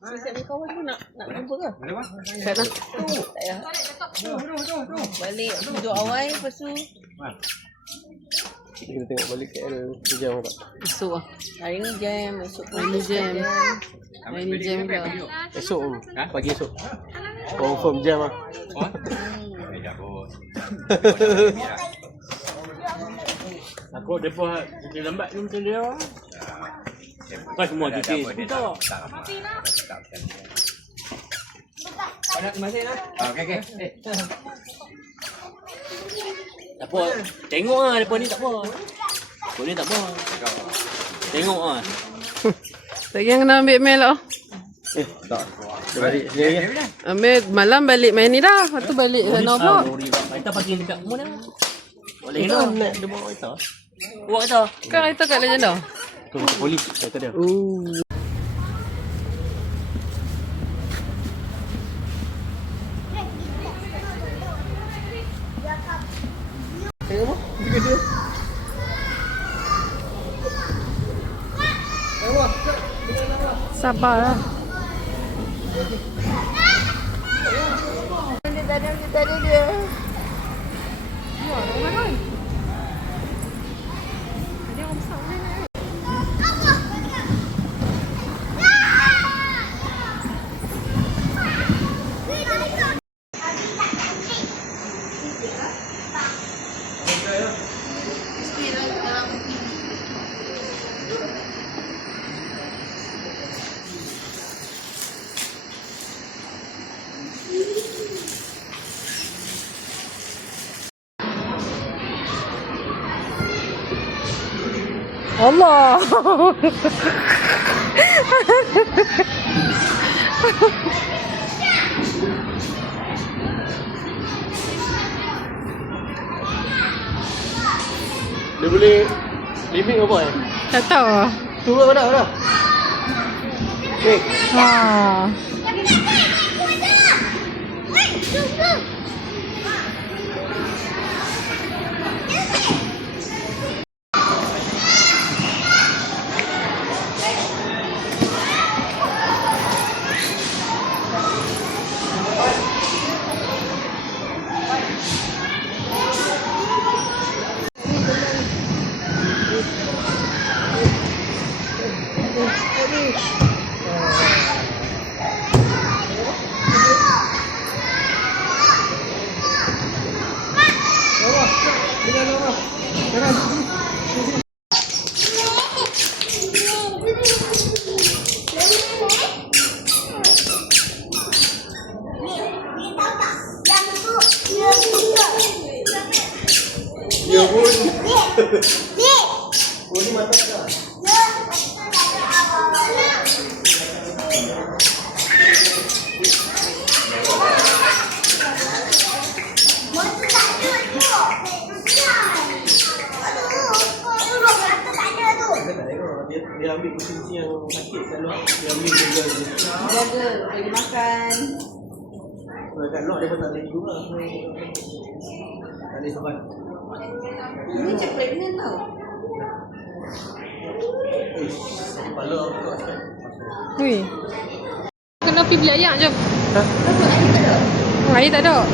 Siap ni kawan tu nak jumpa ke? Tak nak. Tak payah. Balik duduk awal lepas tu. Kita tengok balik KL jam tak? Esok lah. Hari ni jam, esok pun jam. Hari ni jam ke? Esok pagi esok. Confirm jam lah. Aku depa dia lambat ni macam dia. Kau semua cuti. Tak. Nak masih nak? Okey. Tak apa. Tengok ah depa ni tak apa. Kau ni tak apa. Tengok ah. Tak kira kena ambil mail lah. Tak. Dia balik sendiri kan? Ambil malam balik main ni dah. Lepas tu balik sana pula. Kita parking dekat rumah dah. Boleh Kita lah. nak dia bawa kereta. Buat kata. Kan kereta kat Legenda? Tu polis kereta dia. Tengok apa? Pergi dia. Sabar lah. Dia tadi dia. Allah. Dia boleh limit apa eh? Tak tahu lah. Tu lah dah. Ha. Dia pun. Oh ni mantap tak? Dia ambil kucing yang sakit kat luar. Dia ambil juga. Jaga, bagi makan. Kat luar dia pun tak boleh juga. Tak boleh sabar. Ini cek pregnant tau. Kepala aku kan. Hui. Kena pergi beli ayak jom. Ha? Air tak ada.